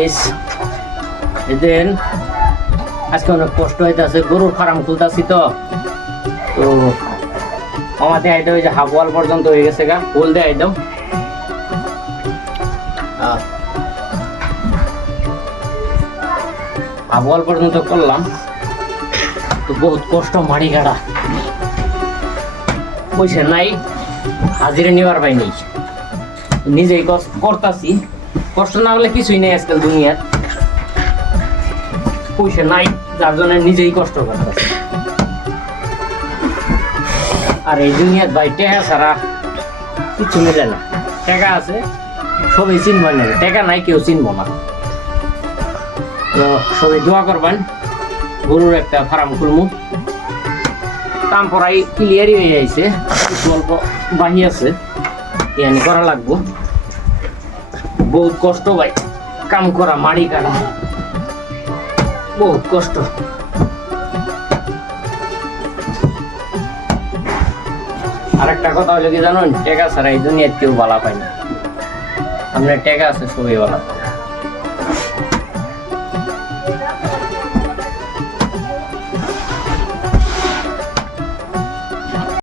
Guys এদিন আজকে অনেক কষ্ট হইতেছে, গরুর ফার্ম খুলতেছি তো আমাদের আইতে ওই যে হাফ ওয়াল পর্যন্ত হয়ে গেছে গা, ফুল দিয়ে আইতাম হাফ ওয়াল পর্যন্ত করলাম তো বহুত কষ্ট, মাড়ি কাটা পয়সা নাই, হাজিরে নেওয়ার পাই নেই, নিজেই করতাছি, কষ্ট না হলে কিছুই নেই আজকাল দুনিয়ার, পয়সা নাই যার জন্য নিজেই কষ্ট করতেছি। আর এই দুনিয়ার ভাই টাকা ছাড়া কিছু মিলে না, টাকা আছে সবাই চিনব না, টাকা নাই কেউ চিনব না। তো সবাই দোয়া করবেন, গরুর একটা ফার্ম খুলবো, কাম করাই ক্লিয়ারই হয়ে যাইছে, কিছু অল্প বাহি আছে ইয়ানি করা লাগবো। বহুত কষ্ট ভাই কাম করা, মাড়ি কাটা বহুত কষ্ট। আরেকটা কথা হলো কি জানুন, টাকা ছাড়া এই দুনিয়ার কেউ ভালো পায় না, আপনার টাকা আছে সবই ভালো।